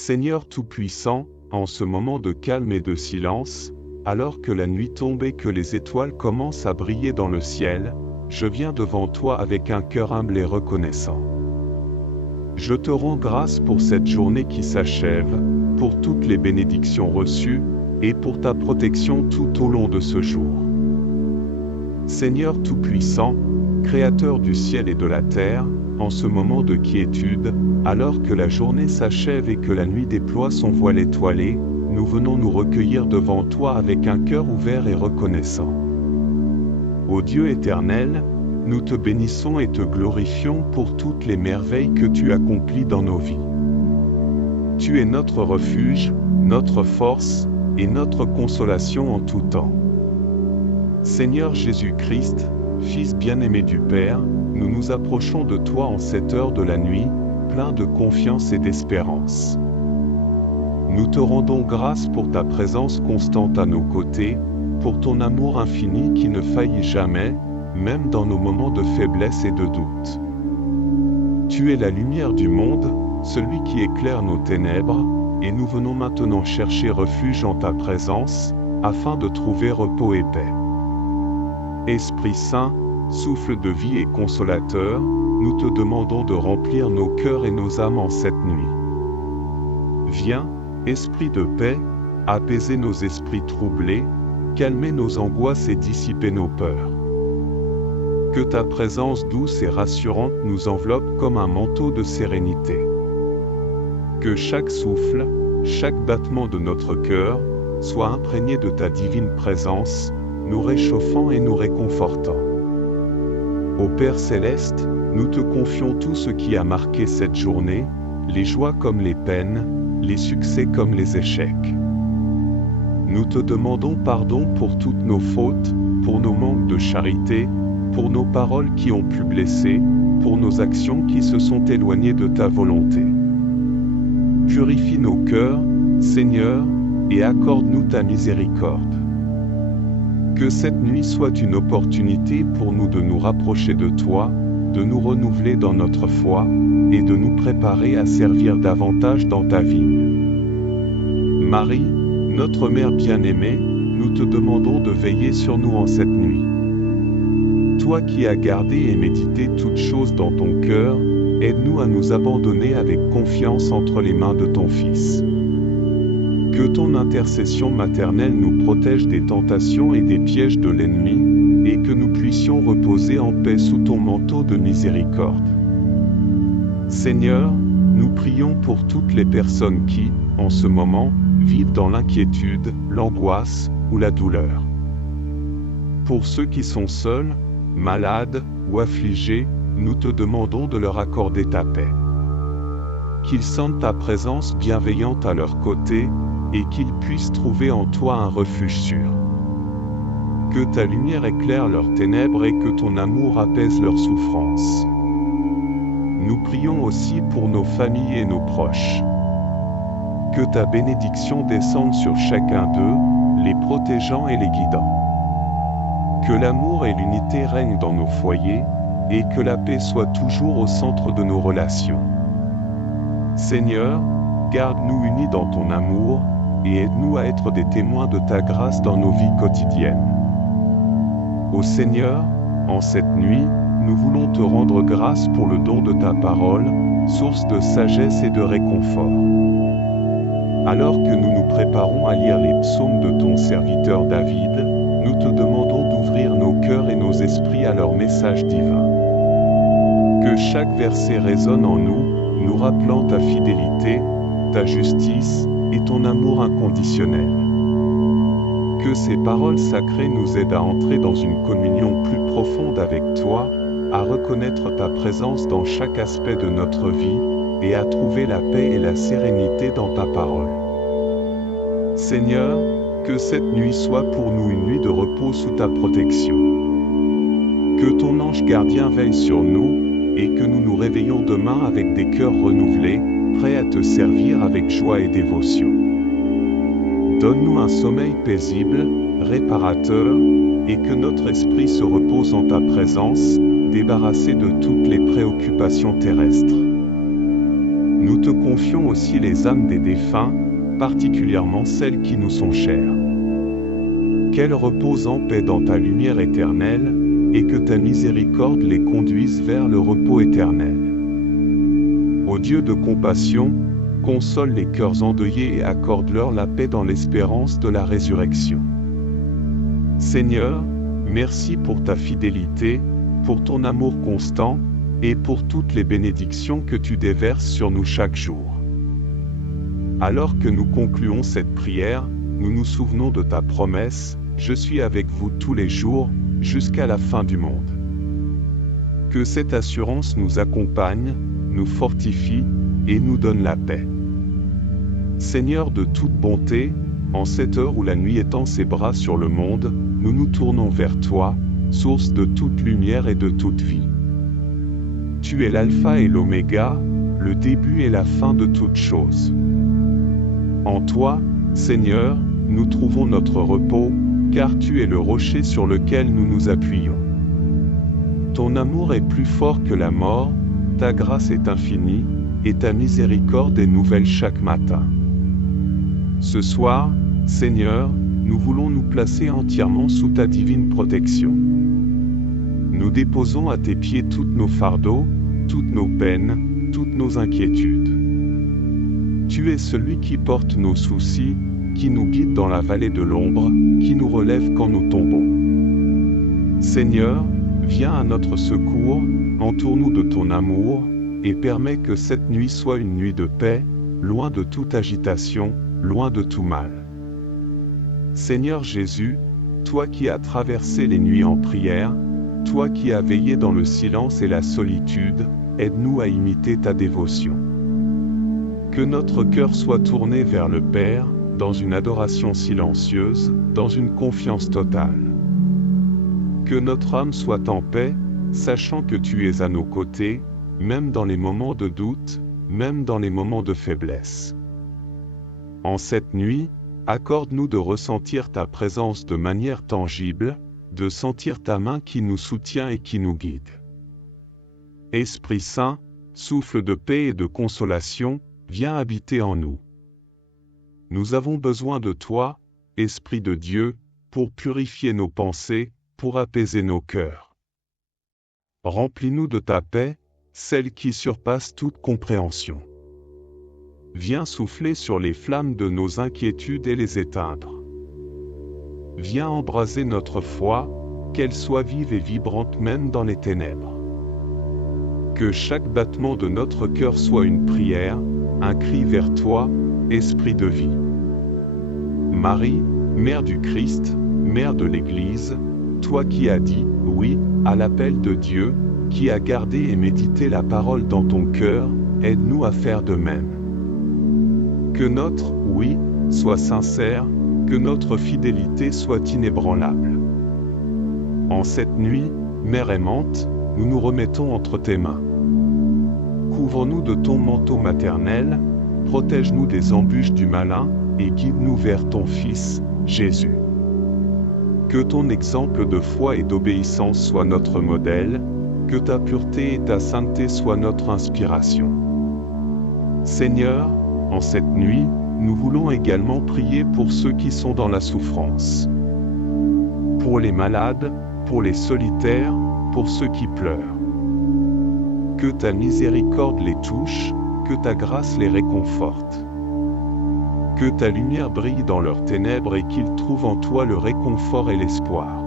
Seigneur Tout-Puissant, en ce moment de calme et de silence, alors que la nuit tombe et que les étoiles commencent à briller dans le ciel, je viens devant toi avec un cœur humble et reconnaissant. Je te rends grâce pour cette journée qui s'achève, pour toutes les bénédictions reçues, et pour ta protection tout au long de ce jour. Seigneur Tout-Puissant, Créateur du ciel et de la terre, en ce moment de quiétude, alors que la journée s'achève et que la nuit déploie son voile étoilé, nous venons nous recueillir devant toi avec un cœur ouvert et reconnaissant. Ô Dieu éternel, nous te bénissons et te glorifions pour toutes les merveilles que tu accomplis dans nos vies. Tu es notre refuge, notre force, et notre consolation en tout temps. Seigneur Jésus-Christ, Fils bien-aimé du Père, nous nous approchons de toi en cette heure de la nuit, pleins de confiance et d'espérance. Nous te rendons grâce pour ta présence constante à nos côtés, pour ton amour infini qui ne faillit jamais, même dans nos moments de faiblesse et de doute. Tu es la lumière du monde, celui qui éclaire nos ténèbres, et nous venons maintenant chercher refuge en ta présence, afin de trouver repos et paix. Esprit Saint, souffle de vie et consolateur, nous te demandons de remplir nos cœurs et nos âmes en cette nuit. Viens, Esprit de paix, apaiser nos esprits troublés, calmer nos angoisses et dissiper nos peurs. Que ta présence douce et rassurante nous enveloppe comme un manteau de sérénité. Que chaque souffle, chaque battement de notre cœur, soit imprégné de ta divine présence, nous réchauffant et nous réconfortant. Ô Père céleste, nous te confions tout ce qui a marqué cette journée, les joies comme les peines, les succès comme les échecs. Nous te demandons pardon pour toutes nos fautes, pour nos manques de charité, pour nos paroles qui ont pu blesser, pour nos actions qui se sont éloignées de ta volonté. Purifie nos cœurs, Seigneur, et accorde-nous ta miséricorde. Que cette nuit soit une opportunité pour nous de nous rapprocher de toi, de nous renouveler dans notre foi, et de nous préparer à servir davantage dans ta vigne. Marie, notre Mère bien-aimée, nous te demandons de veiller sur nous en cette nuit. Toi qui as gardé et médité toutes choses dans ton cœur, aide-nous à nous abandonner avec confiance entre les mains de ton Fils. Que ton intercession maternelle nous protège des tentations et des pièges de l'ennemi, et que nous puissions reposer en paix sous ton manteau de miséricorde. Seigneur, nous prions pour toutes les personnes qui, en ce moment, vivent dans l'inquiétude, l'angoisse ou la douleur. Pour ceux qui sont seuls, malades ou affligés, nous te demandons de leur accorder ta paix. Qu'ils sentent ta présence bienveillante à leur côté, et qu'ils puissent trouver en toi un refuge sûr. Que ta lumière éclaire leurs ténèbres et que ton amour apaise leurs souffrances. Nous prions aussi pour nos familles et nos proches. Que ta bénédiction descende sur chacun d'eux, les protégeant et les guidant. Que l'amour et l'unité règnent dans nos foyers, et que la paix soit toujours au centre de nos relations. Seigneur, garde-nous unis dans ton amour, et aide-nous à être des témoins de ta grâce dans nos vies quotidiennes. Ô Seigneur, en cette nuit, nous voulons te rendre grâce pour le don de ta parole, source de sagesse et de réconfort. Alors que nous nous préparons à lire les psaumes de ton serviteur David, nous te demandons d'ouvrir nos cœurs et nos esprits à leur message divin. Que chaque verset résonne en nous, nous rappelant ta fidélité, ta justice, et ton amour inconditionnel. Que ces paroles sacrées nous aident à entrer dans une communion plus profonde avec toi, à reconnaître ta présence dans chaque aspect de notre vie, et à trouver la paix et la sérénité dans ta parole. Seigneur, que cette nuit soit pour nous une nuit de repos sous ta protection. Que ton ange gardien veille sur nous, et que nous nous réveillons demain avec des cœurs renouvelés, prêts à te servir avec joie et dévotion. Donne-nous un sommeil paisible, réparateur, et que notre esprit se repose en ta présence, débarrassé de toutes les préoccupations terrestres. Nous te confions aussi les âmes des défunts, particulièrement celles qui nous sont chères. Qu'elles reposent en paix dans ta lumière éternelle, et que ta miséricorde les conduise vers le repos éternel. Ô Dieu de compassion, console les cœurs endeuillés et accorde-leur la paix dans l'espérance de la résurrection. Seigneur, merci pour ta fidélité, pour ton amour constant, et pour toutes les bénédictions que tu déverses sur nous chaque jour. Alors que nous concluons cette prière, nous nous souvenons de ta promesse, « Je suis avec vous tous les jours, jusqu'à la fin du monde ». Que cette assurance nous accompagne, nous fortifie, et nous donne la paix. Seigneur de toute bonté, en cette heure où la nuit étend ses bras sur le monde, nous nous tournons vers toi, source de toute lumière et de toute vie. Tu es l'alpha et l'oméga, le début et la fin de toutes choses. En toi, Seigneur, nous trouvons notre repos, car tu es le rocher sur lequel nous nous appuyons. Ton amour est plus fort que la mort, ta grâce est infinie, et ta miséricorde est nouvelle chaque matin. Ce soir, Seigneur, nous voulons nous placer entièrement sous ta divine protection. Nous déposons à tes pieds toutes nos fardeaux, toutes nos peines, toutes nos inquiétudes. Tu es celui qui porte nos soucis, qui nous guide dans la vallée de l'ombre, qui nous relève quand nous tombons. Seigneur, viens à notre secours, entoure-nous de ton amour, et permets que cette nuit soit une nuit de paix, loin de toute agitation, loin de tout mal. Seigneur Jésus, toi qui as traversé les nuits en prière, toi qui as veillé dans le silence et la solitude, aide-nous à imiter ta dévotion. Que notre cœur soit tourné vers le Père, dans une adoration silencieuse, dans une confiance totale. Que notre âme soit en paix, sachant que tu es à nos côtés, même dans les moments de doute, même dans les moments de faiblesse. En cette nuit, accorde-nous de ressentir ta présence de manière tangible, de sentir ta main qui nous soutient et qui nous guide. Esprit Saint, souffle de paix et de consolation, viens habiter en nous. Nous avons besoin de toi, Esprit de Dieu, pour purifier nos pensées, pour apaiser nos cœurs. Remplis-nous de ta paix, celle qui surpasse toute compréhension. Viens souffler sur les flammes de nos inquiétudes et les éteindre. Viens embraser notre foi, qu'elle soit vive et vibrante même dans les ténèbres. Que chaque battement de notre cœur soit une prière, un cri vers toi, Esprit de vie. Marie, Mère du Christ, Mère de l'Église, toi qui as dit « oui » à l'appel de Dieu, qui as gardé et médité la parole dans ton cœur, aide-nous à faire de même. Que notre « oui » soit sincère, que notre fidélité soit inébranlable. En cette nuit, Mère aimante, nous nous remettons entre tes mains. Couvre-nous de ton manteau maternel, protège-nous des embûches du malin, et guide-nous vers ton Fils, Jésus. Que ton exemple de foi et d'obéissance soit notre modèle, que ta pureté et ta sainteté soient notre inspiration. Seigneur, en cette nuit, nous voulons également prier pour ceux qui sont dans la souffrance. Pour les malades, pour les solitaires, pour ceux qui pleurent. Que ta miséricorde les touche, que ta grâce les réconforte. Que ta lumière brille dans leurs ténèbres et qu'ils trouvent en toi le réconfort et l'espoir.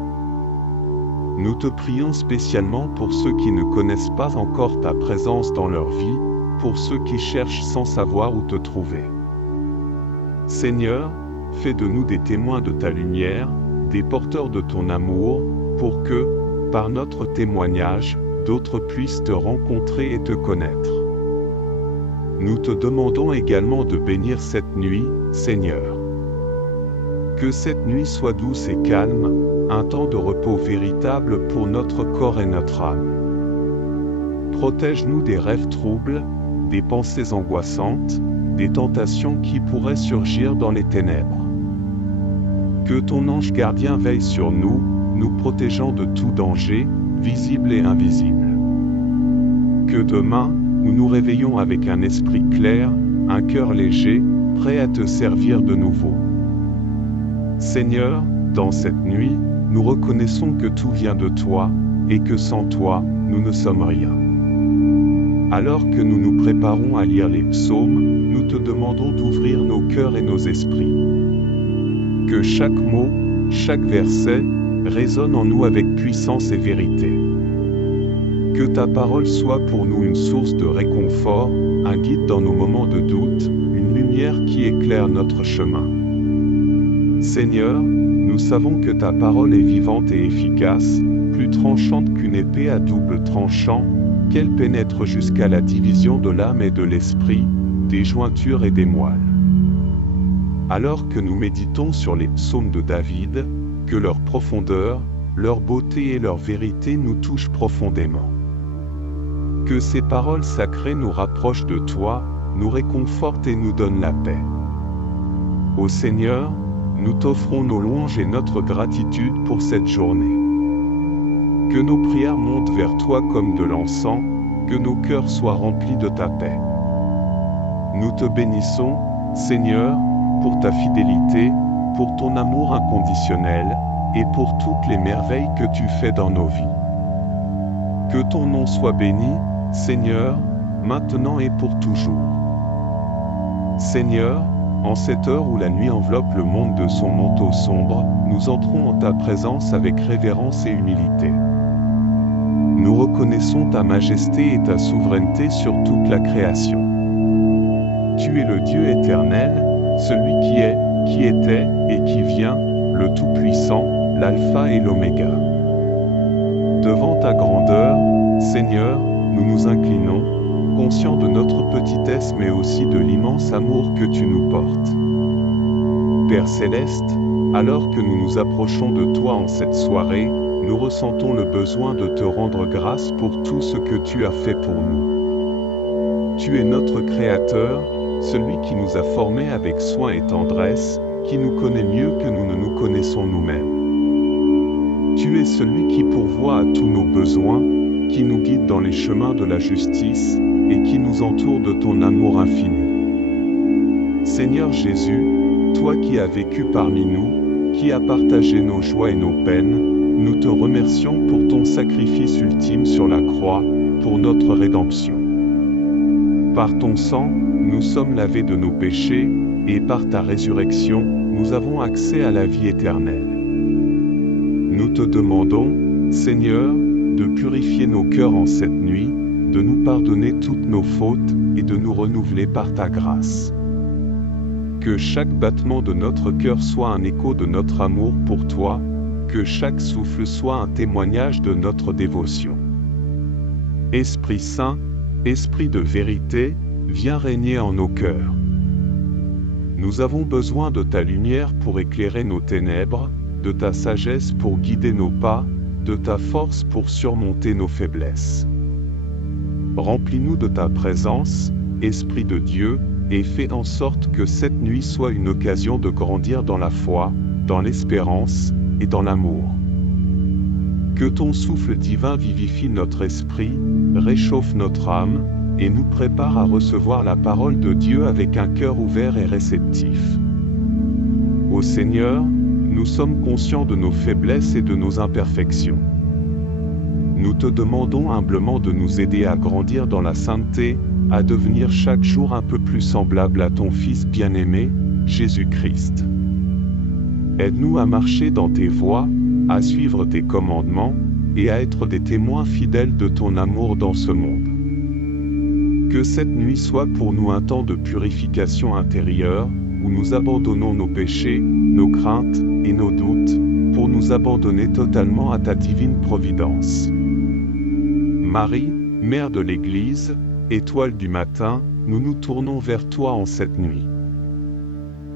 Nous te prions spécialement pour ceux qui ne connaissent pas encore ta présence dans leur vie, pour ceux qui cherchent sans savoir où te trouver. Seigneur, fais de nous des témoins de ta lumière, des porteurs de ton amour, pour que, par notre témoignage, d'autres puissent te rencontrer et te connaître. Nous te demandons également de bénir cette nuit, Seigneur. Que cette nuit soit douce et calme, un temps de repos véritable pour notre corps et notre âme. Protège-nous des rêves troubles, des pensées angoissantes, des tentations qui pourraient surgir dans les ténèbres. Que ton ange gardien veille sur nous, nous protégeant de tout danger, visible et invisible. Que demain, nous nous réveillons avec un esprit clair, un cœur léger, prêt à te servir de nouveau. Seigneur, dans cette nuit, nous reconnaissons que tout vient de toi, et que sans toi, nous ne sommes rien. Alors que nous nous préparons à lire les psaumes, nous te demandons d'ouvrir nos cœurs et nos esprits. Que chaque mot, chaque verset, résonne en nous avec puissance et vérité. Que ta parole soit pour nous une source de réconfort, un guide dans nos moments de doute, une lumière qui éclaire notre chemin. Seigneur, nous savons que ta parole est vivante et efficace, plus tranchante qu'une épée à double tranchant, qu'elle pénètre jusqu'à la division de l'âme et de l'esprit, des jointures et des moelles. Alors que nous méditons sur les psaumes de David, que leur profondeur, leur beauté et leur vérité nous touchent profondément. Que ces paroles sacrées nous rapprochent de toi, nous réconfortent et nous donnent la paix. Ô Seigneur, nous t'offrons nos louanges et notre gratitude pour cette journée. Que nos prières montent vers toi comme de l'encens, que nos cœurs soient remplis de ta paix. Nous te bénissons, Seigneur, pour ta fidélité, pour ton amour inconditionnel, et pour toutes les merveilles que tu fais dans nos vies. Que ton nom soit béni, Seigneur, maintenant et pour toujours. Seigneur, en cette heure où la nuit enveloppe le monde de son manteau sombre, nous entrons en ta présence avec révérence et humilité. Nous reconnaissons ta majesté et ta souveraineté sur toute la création. Tu es le Dieu éternel, celui qui est, qui était et qui vient, le Tout-Puissant, l'Alpha et l'Oméga. Devant ta grandeur, Seigneur, nous nous inclinons, conscients de notre petitesse mais aussi de l'immense amour que tu nous portes. Père Céleste, alors que nous nous approchons de toi en cette soirée, nous ressentons le besoin de te rendre grâce pour tout ce que tu as fait pour nous. Tu es notre Créateur, celui qui nous a formés avec soin et tendresse, qui nous connaît mieux que nous ne nous connaissons nous-mêmes. Tu es celui qui pourvoit à tous nos besoins, qui nous guide dans les chemins de la justice, et qui nous entoure de ton amour infini. Seigneur Jésus, toi qui as vécu parmi nous, qui as partagé nos joies et nos peines, nous te remercions pour ton sacrifice ultime sur la croix, pour notre rédemption. Par ton sang, nous sommes lavés de nos péchés, et par ta résurrection, nous avons accès à la vie éternelle. Nous te demandons, Seigneur, de purifier nos cœurs en cette nuit, de nous pardonner toutes nos fautes, et de nous renouveler par ta grâce. Que chaque battement de notre cœur soit un écho de notre amour pour toi, que chaque souffle soit un témoignage de notre dévotion. Esprit Saint, Esprit de vérité, viens régner en nos cœurs. Nous avons besoin de ta lumière pour éclairer nos ténèbres, de ta sagesse pour guider nos pas, de ta force pour surmonter nos faiblesses. Remplis-nous de ta présence, Esprit de Dieu, et fais en sorte que cette nuit soit une occasion de grandir dans la foi, dans l'espérance, et dans l'amour. Que ton souffle divin vivifie notre esprit, réchauffe notre âme, et nous prépare à recevoir la parole de Dieu avec un cœur ouvert et réceptif. Ô Seigneur, nous sommes conscients de nos faiblesses et de nos imperfections. Nous te demandons humblement de nous aider à grandir dans la sainteté, à devenir chaque jour un peu plus semblable à ton Fils bien-aimé, Jésus-Christ. Aide-nous à marcher dans tes voies, à suivre tes commandements, et à être des témoins fidèles de ton amour dans ce monde. Que cette nuit soit pour nous un temps de purification intérieure, où nous abandonnons nos péchés, nos craintes et nos doutes, pour nous abandonner totalement à ta divine providence. Marie, Mère de l'Église, étoile du matin, nous nous tournons vers toi en cette nuit.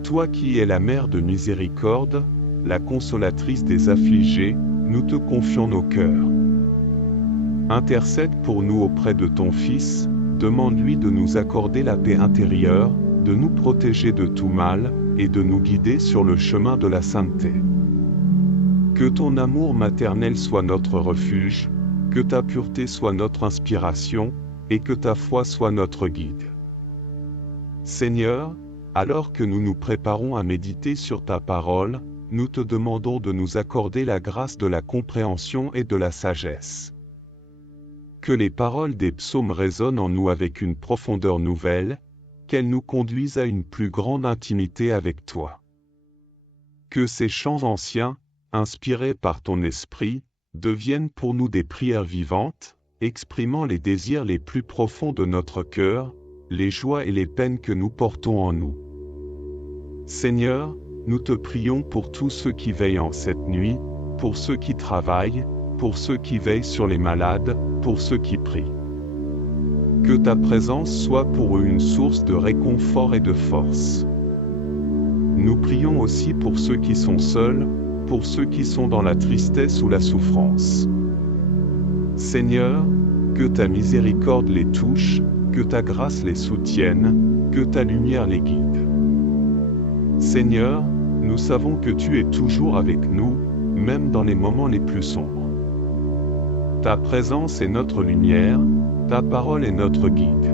Toi qui es la Mère de miséricorde, la consolatrice des affligés, nous te confions nos cœurs. Intercède pour nous auprès de ton Fils, demande-lui de nous accorder la paix intérieure, de nous protéger de tout mal, et de nous guider sur le chemin de la sainteté. Que ton amour maternel soit notre refuge, que ta pureté soit notre inspiration, et que ta foi soit notre guide. Seigneur, alors que nous nous préparons à méditer sur ta parole, nous te demandons de nous accorder la grâce de la compréhension et de la sagesse. Que les paroles des psaumes résonnent en nous avec une profondeur nouvelle, qu'elles nous conduisent à une plus grande intimité avec toi. Que ces chants anciens, inspirés par ton esprit, deviennent pour nous des prières vivantes, exprimant les désirs les plus profonds de notre cœur, les joies et les peines que nous portons en nous. Seigneur, nous te prions pour tous ceux qui veillent en cette nuit, pour ceux qui travaillent, pour ceux qui veillent sur les malades, pour ceux qui prient. Que ta présence soit pour eux une source de réconfort et de force. Nous prions aussi pour ceux qui sont seuls, pour ceux qui sont dans la tristesse ou la souffrance. Seigneur, que ta miséricorde les touche, que ta grâce les soutienne, que ta lumière les guide. Seigneur, nous savons que tu es toujours avec nous, même dans les moments les plus sombres. Ta présence est notre lumière, ta parole est notre guide.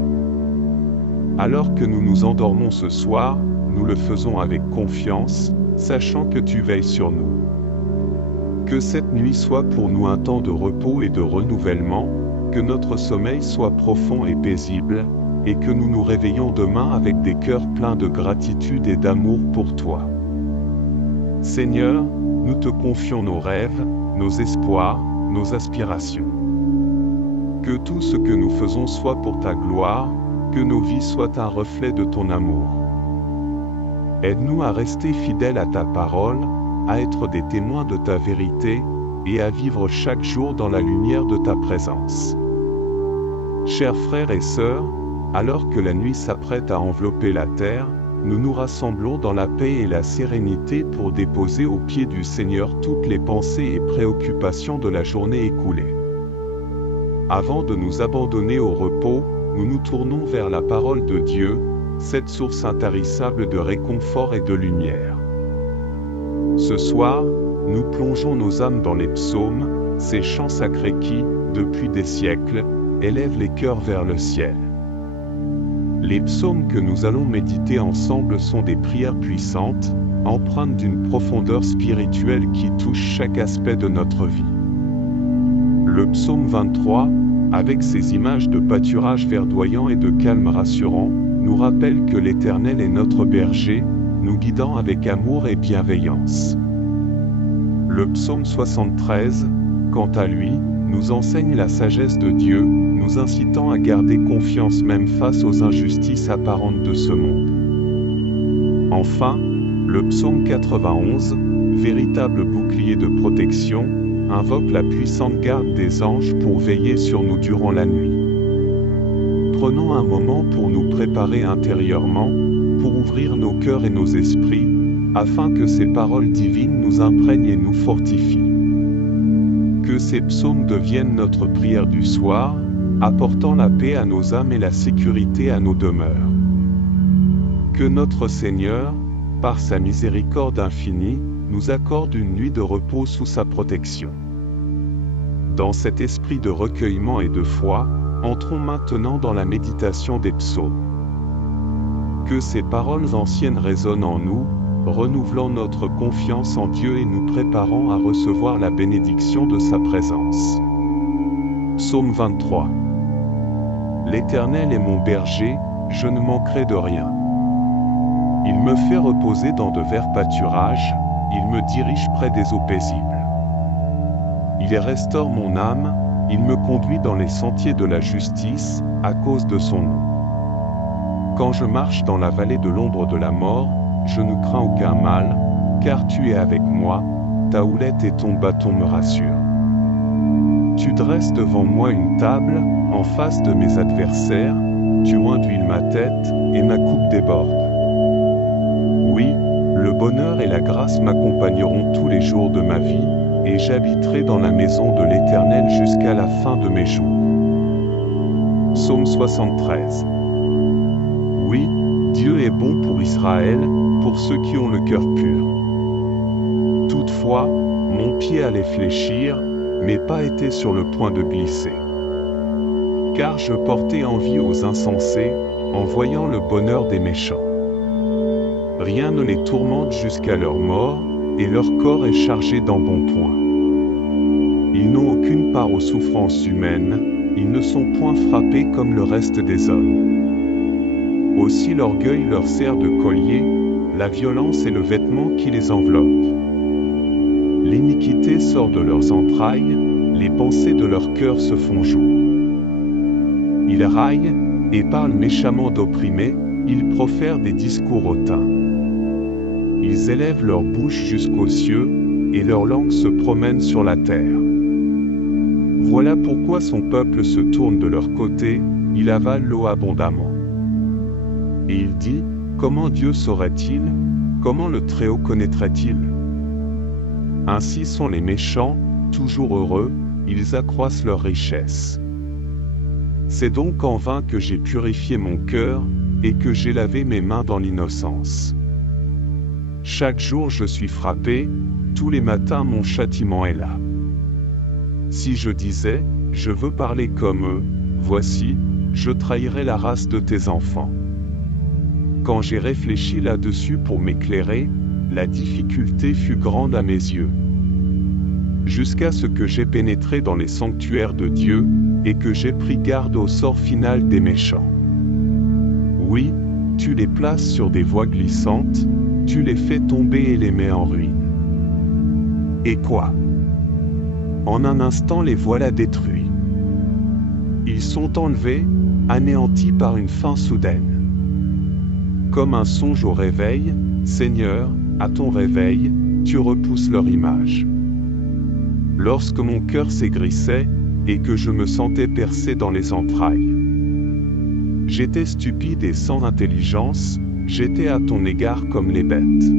Alors que nous nous endormons ce soir, nous le faisons avec confiance, sachant que tu veilles sur nous. Que cette nuit soit pour nous un temps de repos et de renouvellement, que notre sommeil soit profond et paisible, et que nous nous réveillons demain avec des cœurs pleins de gratitude et d'amour pour toi. Seigneur, nous te confions nos rêves, nos espoirs, nos aspirations. Que tout ce que nous faisons soit pour ta gloire, que nos vies soient un reflet de ton amour. Aide-nous à rester fidèles à ta parole, à être des témoins de ta vérité, et à vivre chaque jour dans la lumière de ta présence. Chers frères et sœurs, alors que la nuit s'apprête à envelopper la terre, nous nous rassemblons dans la paix et la sérénité pour déposer aux pieds du Seigneur toutes les pensées et préoccupations de la journée écoulée. Avant de nous abandonner au repos, nous nous tournons vers la parole de Dieu, cette source intarissable de réconfort et de lumière. Ce soir, nous plongeons nos âmes dans les psaumes, ces chants sacrés qui, depuis des siècles, élèvent les cœurs vers le ciel. Les psaumes que nous allons méditer ensemble sont des prières puissantes, empreintes d'une profondeur spirituelle qui touche chaque aspect de notre vie. Le psaume 23, avec ses images de pâturage verdoyant et de calme rassurant, nous rappelle que l'Éternel est notre berger, nous guidant avec amour et bienveillance. Le psaume 73, quant à lui, nous enseigne la sagesse de Dieu, nous incitant à garder confiance même face aux injustices apparentes de ce monde. Enfin, le psaume 91, véritable bouclier de protection, invoque la puissante garde des anges pour veiller sur nous durant la nuit. Prenons un moment pour nous préparer intérieurement, pour ouvrir nos cœurs et nos esprits, afin que ces paroles divines nous imprègnent et nous fortifient. Que ces psaumes deviennent notre prière du soir, apportant la paix à nos âmes et la sécurité à nos demeures. Que notre Seigneur, par sa miséricorde infinie, nous accorde une nuit de repos sous sa protection. Dans cet esprit de recueillement et de foi, entrons maintenant dans la méditation des psaumes. Que ces paroles anciennes résonnent en nous, renouvelant notre confiance en Dieu et nous préparant à recevoir la bénédiction de sa présence. Psaume 23. L'Éternel est mon berger, je ne manquerai de rien. Il me fait reposer dans de verts pâturages, il me dirige près des eaux paisibles. Il restaure mon âme, il me conduit dans les sentiers de la justice, à cause de son nom. Quand je marche dans la vallée de l'ombre de la mort, je ne crains aucun mal, car tu es avec moi, ta houlette et ton bâton me rassurent. Tu dresses devant moi une table, en face de mes adversaires, tu induis ma tête, et ma coupe déborde. Oui, le bonheur et la grâce m'accompagneront tous les jours de ma vie, et j'habiterai dans la maison de l'Éternel jusqu'à la fin de mes jours. Psaume 73. Oui, Dieu est bon pour Israël, pour ceux qui ont le cœur pur. Toutefois, mon pied allait fléchir, mes pas étaient sur le point de glisser. car je portais envie aux insensés, en voyant le bonheur des méchants. Rien ne les tourmente jusqu'à leur mort, et leur corps est chargé d'embonpoint. Ils n'ont aucune part aux souffrances humaines, ils ne sont point frappés comme le reste des hommes. Aussi l'orgueil leur sert de collier, la violence est le vêtement qui les enveloppe. L'iniquité sort de leurs entrailles, les pensées de leur cœur se font jour. Ils raillent, et parlent méchamment d'opprimés, ils profèrent des discours hautains. Ils élèvent leur bouche jusqu'aux cieux, et leur langue se promène sur la terre. Voilà pourquoi son peuple se tourne de leur côté, il avale l'eau abondamment. Et il dit, comment Dieu saurait-il? Comment le Très-Haut connaîtrait-il? Ainsi sont les méchants, toujours heureux, ils accroissent leur richesse. C'est donc en vain que j'ai purifié mon cœur, et que j'ai lavé mes mains dans l'innocence. Chaque jour je suis frappé, tous les matins mon châtiment est là. Si je disais, je veux parler comme eux, voici, je trahirais la race de tes enfants. Quand j'ai réfléchi là-dessus pour m'éclairer, la difficulté fut grande à mes yeux. Jusqu'à ce que j'ai pénétré dans les sanctuaires de Dieu, et que j'ai pris garde au sort final des méchants. Oui, tu les places sur des voies glissantes, tu les fais tomber et les mets en ruine. Et quoi? En un instant les voilà détruits. Ils sont enlevés, anéantis par une fin soudaine. Comme un songe au réveil, Seigneur, à ton réveil, tu repousses leur image. Lorsque mon cœur s'aigrissait, et que je me sentais percé dans les entrailles. J'étais stupide et sans intelligence, j'étais à ton égard comme les bêtes.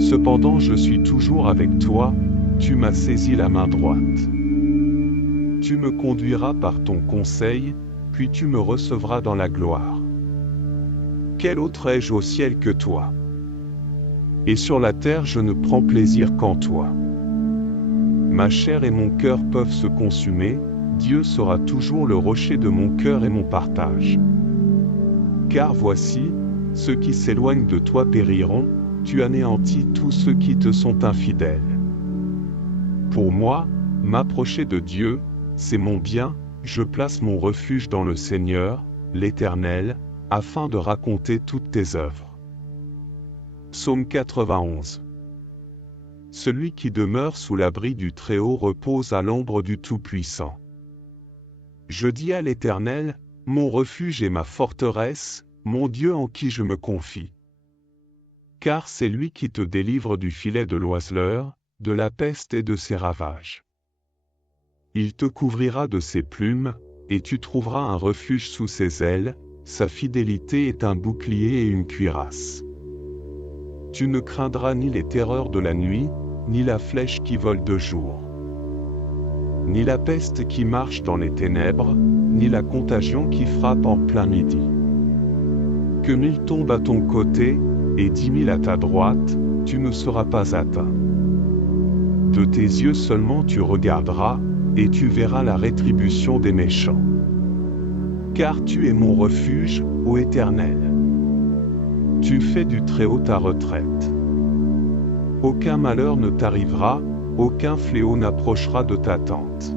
Cependant je suis toujours avec toi, tu m'as saisi la main droite. Tu me conduiras par ton conseil, puis tu me recevras dans la gloire. Quel autre ai-je au ciel que toi? Et sur la terre je ne prends plaisir qu'en toi. Ma chair et mon cœur peuvent se consumer, Dieu sera toujours le rocher de mon cœur et mon partage. Car voici, ceux qui s'éloignent de toi périront, tu anéantis tous ceux qui te sont infidèles. Pour moi, m'approcher de Dieu, c'est mon bien, je place mon refuge dans le Seigneur, l'Éternel, afin de raconter toutes tes œuvres. Psaume 91. Celui qui demeure sous l'abri du Très-Haut repose à l'ombre du Tout-Puissant. Je dis à l'Éternel, mon refuge et ma forteresse, mon Dieu en qui je me confie. Car c'est lui qui te délivre du filet de l'oiseleur, de la peste et de ses ravages. Il te couvrira de ses plumes, et tu trouveras un refuge sous ses ailes, sa fidélité est un bouclier et une cuirasse. Tu ne craindras ni les terreurs de la nuit, ni la flèche qui vole de jour, ni la peste qui marche dans les ténèbres, ni la contagion qui frappe en plein midi. Que 1000 tombent à ton côté, et 10 000 à ta droite, tu ne seras pas atteint. De tes yeux seulement tu regarderas, et tu verras la rétribution des méchants. Car tu es mon refuge, ô Éternel. Tu fais du Très-Haut ta retraite. Aucun malheur ne t'arrivera, aucun fléau n'approchera de ta tente.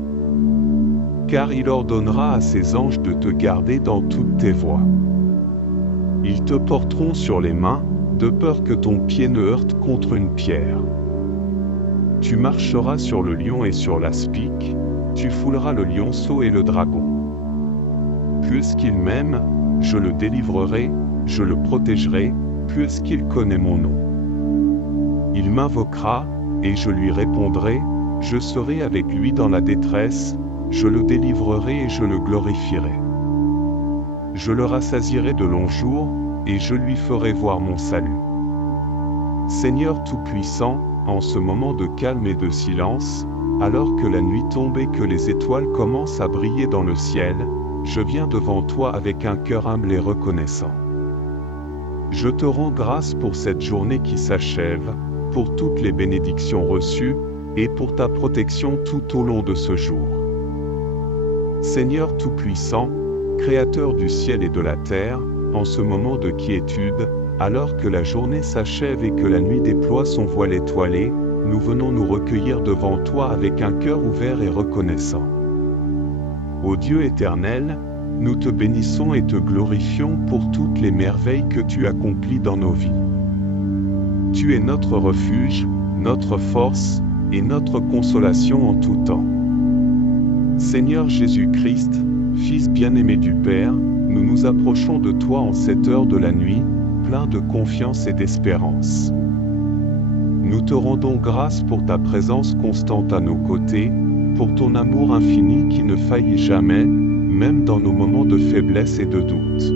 Car il ordonnera à ses anges de te garder dans toutes tes voies. Ils te porteront sur les mains, de peur que ton pied ne heurte contre une pierre. Tu marcheras sur le lion et sur l'aspic, tu fouleras le lionceau et le dragon. Puisqu'il m'aime, je le délivrerai, je le protégerai, puisqu'il connaît mon nom. Il m'invoquera, et je lui répondrai, je serai avec lui dans la détresse, je le délivrerai et je le glorifierai. Je le rassasierai de longs jours, et je lui ferai voir mon salut. Seigneur Tout-Puissant, en ce moment de calme et de silence, alors que la nuit tombe et que les étoiles commencent à briller dans le ciel, je viens devant toi avec un cœur humble et reconnaissant. Je te rends grâce pour cette journée qui s'achève, pour toutes les bénédictions reçues, et pour ta protection tout au long de ce jour. Seigneur Tout-Puissant, Créateur du ciel et de la terre, en ce moment de quiétude, alors que la journée s'achève et que la nuit déploie son voile étoilé, nous venons nous recueillir devant toi avec un cœur ouvert et reconnaissant. Ô Dieu éternel, nous te bénissons et te glorifions pour toutes les merveilles que tu accomplis dans nos vies. Tu es notre refuge, notre force, et notre consolation en tout temps. Seigneur Jésus-Christ, Fils bien-aimé du Père, nous nous approchons de toi en cette heure de la nuit, pleins de confiance et d'espérance. Nous te rendons grâce pour ta présence constante à nos côtés, pour ton amour infini qui ne faillit jamais, même dans nos moments de faiblesse et de doute.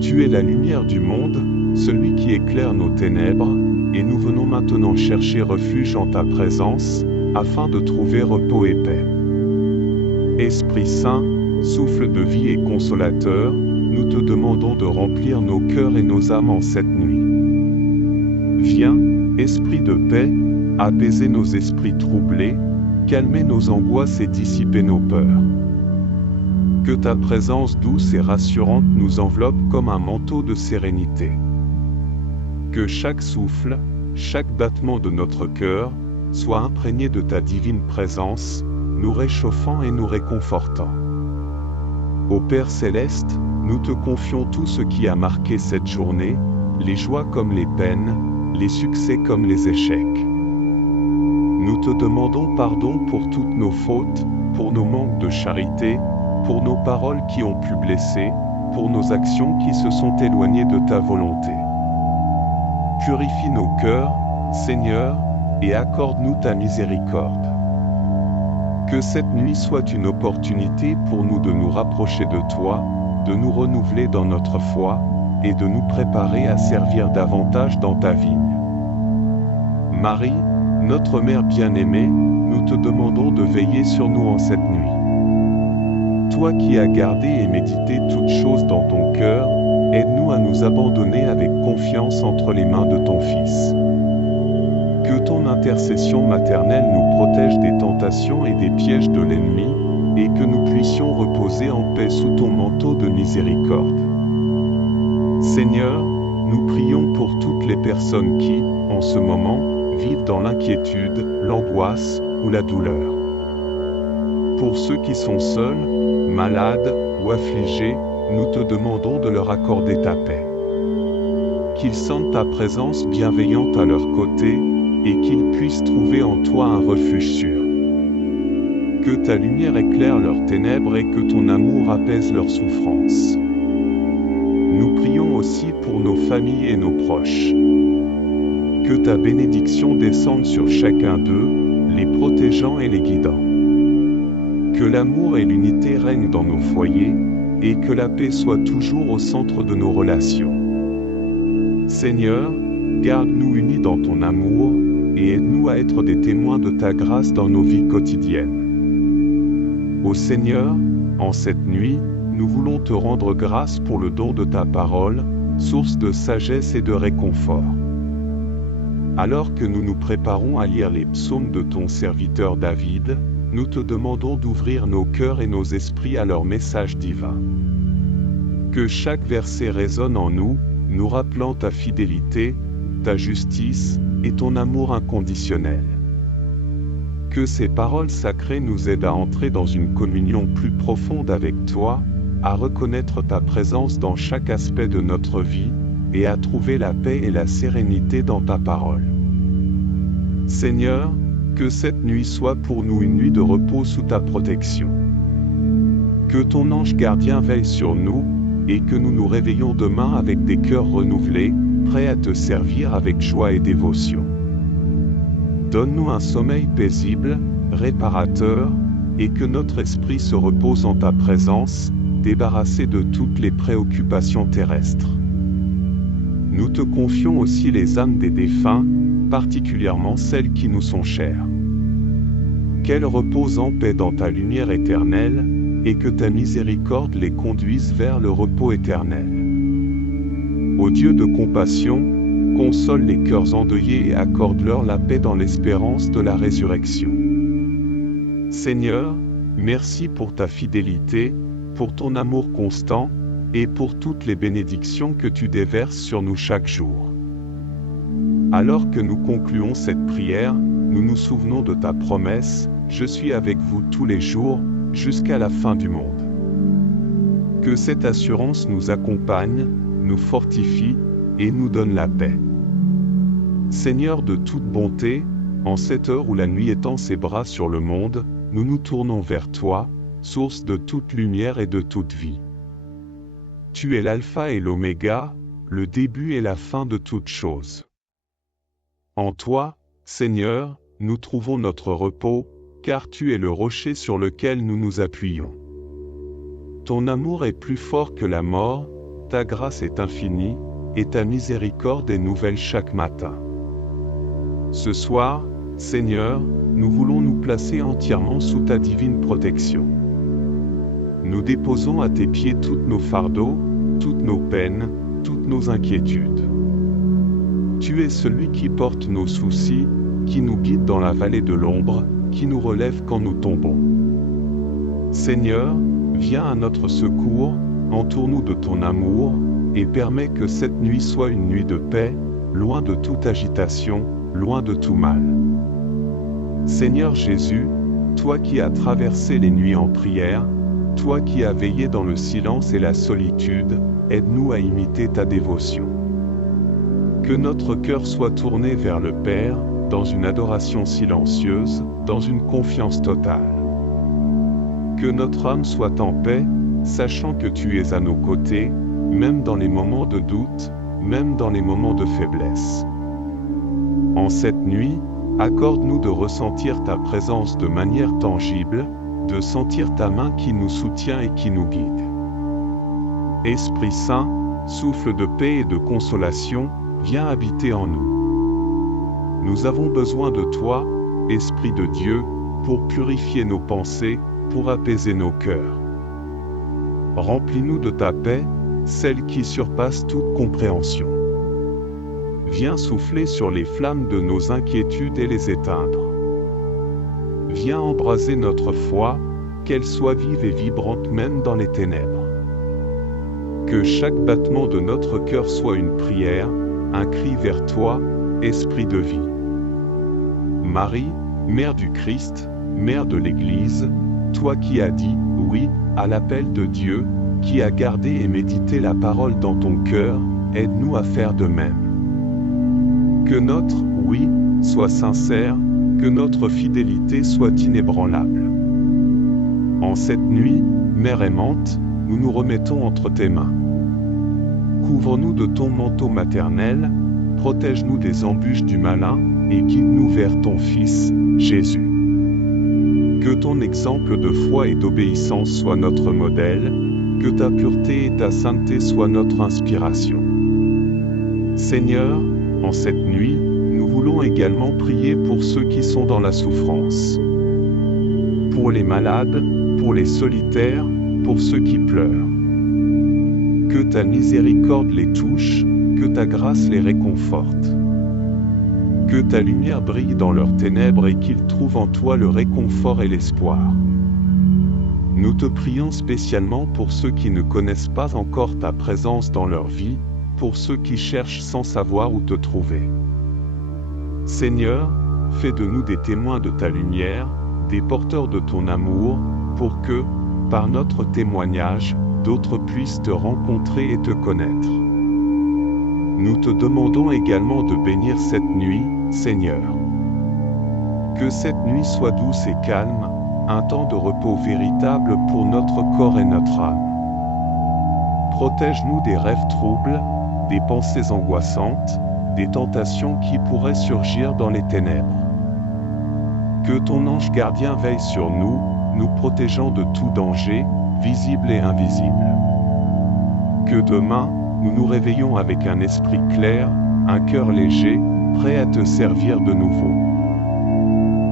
Tu es la lumière du monde, celui qui éclaire nos ténèbres, et nous venons maintenant chercher refuge en ta présence, afin de trouver repos et paix. Esprit Saint, souffle de vie et consolateur, nous te demandons de remplir nos cœurs et nos âmes en cette nuit. Viens, Esprit de paix, apaiser nos esprits troublés, calmer nos angoisses et dissiper nos peurs. Que ta présence douce et rassurante nous enveloppe comme un manteau de sérénité. Que chaque souffle, chaque battement de notre cœur, soit imprégné de ta divine présence, nous réchauffant et nous réconfortant. Ô Père céleste, nous te confions tout ce qui a marqué cette journée, les joies comme les peines, les succès comme les échecs. Nous te demandons pardon pour toutes nos fautes, pour nos manques de charité, pour nos paroles qui ont pu blesser, pour nos actions qui se sont éloignées de ta volonté. Purifie nos cœurs, Seigneur, et accorde-nous ta miséricorde. Que cette nuit soit une opportunité pour nous de nous rapprocher de toi, de nous renouveler dans notre foi, et de nous préparer à servir davantage dans ta vigne. Marie, notre Mère bien-aimée, nous te demandons de veiller sur nous en cette nuit. Toi qui as gardé et médité toutes choses dans ton cœur, aide-nous à nous abandonner avec confiance entre les mains de ton Fils. Que ton intercession maternelle nous protège des tentations et des pièges de l'ennemi, et que nous puissions reposer en paix sous ton manteau de miséricorde. Seigneur, nous prions pour toutes les personnes qui, en ce moment, vivent dans l'inquiétude, l'angoisse ou la douleur. Pour ceux qui sont seuls, malades ou affligés, nous te demandons de leur accorder ta paix. Qu'ils sentent ta présence bienveillante à leur côté, et qu'ils puissent trouver en toi un refuge sûr. Que ta lumière éclaire leurs ténèbres et que ton amour apaise leurs souffrances. Nous prions aussi pour nos familles et nos proches. Que ta bénédiction descende sur chacun d'eux, les protégeant et les guidant. Que l'amour et l'unité règnent dans nos foyers, et que la paix soit toujours au centre de nos relations. Seigneur, garde-nous unis dans ton amour, et aide-nous à être des témoins de ta grâce dans nos vies quotidiennes. Ô Seigneur, en cette nuit, nous voulons te rendre grâce pour le don de ta parole, source de sagesse et de réconfort. Alors que nous nous préparons à lire les psaumes de ton serviteur David, nous te demandons d'ouvrir nos cœurs et nos esprits à leur message divin. Que chaque verset résonne en nous, nous rappelant ta fidélité, ta justice et ton amour inconditionnel. Que ces paroles sacrées nous aident à entrer dans une communion plus profonde avec toi, à reconnaître ta présence dans chaque aspect de notre vie, et à trouver la paix et la sérénité dans ta parole. Seigneur, que cette nuit soit pour nous une nuit de repos sous ta protection. Que ton ange gardien veille sur nous, et que nous nous réveillons demain avec des cœurs renouvelés, prêts à te servir avec joie et dévotion. Donne-nous un sommeil paisible, réparateur, et que notre esprit se repose en ta présence, débarrassé de toutes les préoccupations terrestres. Nous te confions aussi les âmes des défunts, particulièrement celles qui nous sont chères. Qu'elles reposent en paix dans ta lumière éternelle, et que ta miséricorde les conduise vers le repos éternel. Ô Dieu de compassion, console les cœurs endeuillés et accorde-leur la paix dans l'espérance de la résurrection. Seigneur, Merci pour ta fidélité, pour ton amour constant, et pour toutes les bénédictions que tu déverses sur nous chaque jour. Alors que nous concluons cette prière, nous nous souvenons de ta promesse, « Je suis avec vous tous les jours, jusqu'à la fin du monde ». Que cette assurance nous accompagne, nous fortifie, et nous donne la paix. Seigneur de toute bonté, en cette heure où la nuit étend ses bras sur le monde, nous nous tournons vers toi, source de toute lumière et de toute vie. Tu es l'alpha et l'oméga, le début et la fin de toutes choses. En toi, Seigneur, nous trouvons notre repos, car tu es le rocher sur lequel nous nous appuyons. Ton amour est plus fort que la mort, ta grâce est infinie, et ta miséricorde est nouvelle chaque matin. Ce soir, Seigneur, nous voulons nous placer entièrement sous ta divine protection. Nous déposons à tes pieds tous nos fardeaux, toutes nos peines, toutes nos inquiétudes. Tu es celui qui porte nos soucis, qui nous guide dans la vallée de l'ombre, qui nous relève quand nous tombons. Seigneur, viens à notre secours, entoure-nous de ton amour, et permets que cette nuit soit une nuit de paix, loin de toute agitation, loin de tout mal. Seigneur Jésus, toi qui as traversé les nuits en prière, toi qui as veillé dans le silence et la solitude, aide-nous à imiter ta dévotion. Que notre cœur soit tourné vers le Père, dans une adoration silencieuse, dans une confiance totale. Que notre âme soit en paix, sachant que tu es à nos côtés, même dans les moments de doute, même dans les moments de faiblesse. En cette nuit, accorde-nous de ressentir ta présence de manière tangible, de sentir ta main qui nous soutient et qui nous guide. Esprit Saint, souffle de paix et de consolation, viens habiter en nous. Nous avons besoin de toi, Esprit de Dieu, pour purifier nos pensées, pour apaiser nos cœurs. Remplis-nous de ta paix, celle qui surpasse toute compréhension. Viens souffler sur les flammes de nos inquiétudes et les éteindre. Viens embraser notre foi, qu'elle soit vive et vibrante même dans les ténèbres. Que chaque battement de notre cœur soit une prière, un cri vers toi, Esprit de vie. Marie, Mère du Christ, Mère de l'Église, toi qui as dit « oui » à l'appel de Dieu, qui as gardé et médité la parole dans ton cœur, aide-nous à faire de même. Que notre « oui » soit sincère, que notre fidélité soit inébranlable. En cette nuit, Mère aimante, nous nous remettons entre tes mains. Couvre-nous de ton manteau maternel, protège-nous des embûches du malin, et guide-nous vers ton Fils, Jésus. Que ton exemple de foi et d'obéissance soit notre modèle, que ta pureté et ta sainteté soient notre inspiration. Seigneur, en cette nuit, nous voulons également prier pour ceux qui sont dans la souffrance. Pour les malades, pour les solitaires, pour ceux qui pleurent. Que ta miséricorde les touche, que ta grâce les réconforte. Que ta lumière brille dans leurs ténèbres et qu'ils trouvent en toi le réconfort et l'espoir. Nous te prions spécialement pour ceux qui ne connaissent pas encore ta présence dans leur vie, pour ceux qui cherchent sans savoir où te trouver. Seigneur, fais de nous des témoins de ta lumière, des porteurs de ton amour, pour que, par notre témoignage, d'autres puissent te rencontrer et te connaître. Nous te demandons également de bénir cette nuit, Seigneur. Que cette nuit soit douce et calme, un temps de repos véritable pour notre corps et notre âme. Protège-nous des rêves troubles, des pensées angoissantes, des tentations qui pourraient surgir dans les ténèbres. Que ton ange gardien veille sur nous, nous protégeant de tout danger, visible et invisible. Que demain, nous nous réveillons avec un esprit clair, un cœur léger, prêt à te servir de nouveau.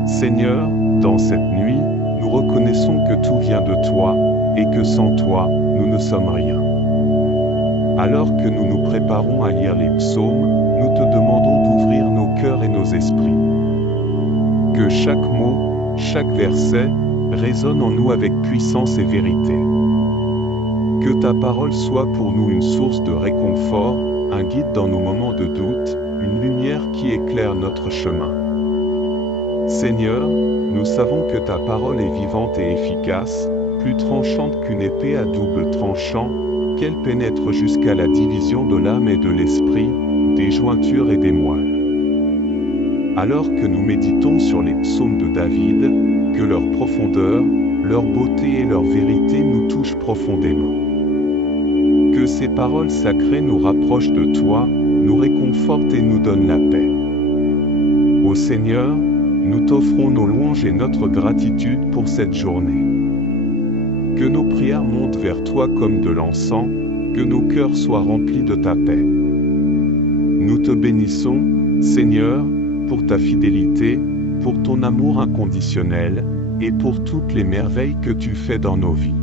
Seigneur, dans cette nuit, nous reconnaissons que tout vient de toi, et que sans toi, nous ne sommes rien. Alors que nous nous préparons à lire les psaumes, nous te demandons d'ouvrir nos cœurs et nos esprits. Que chaque mot, chaque verset, résonne en nous avec puissance et vérité. Que ta parole soit pour nous une source de réconfort, un guide dans nos moments de doute, une lumière qui éclaire notre chemin. Seigneur, nous savons que ta parole est vivante et efficace, plus tranchante qu'une épée à double tranchant, qu'elle pénètre jusqu'à la division de l'âme et de l'esprit, des jointures et des moelles. Alors que nous méditons sur les psaumes de David, que leur profondeur, leur beauté et leur vérité nous touchent profondément. Que ces paroles sacrées nous rapprochent de toi, nous réconfortent et nous donnent la paix. Ô Seigneur, nous t'offrons nos louanges et notre gratitude pour cette journée. Que nos prières montent vers toi comme de l'encens, que nos cœurs soient remplis de ta paix. Nous te bénissons, Seigneur, pour ta fidélité, pour ton amour inconditionnel, et pour toutes les merveilles que tu fais dans nos vies.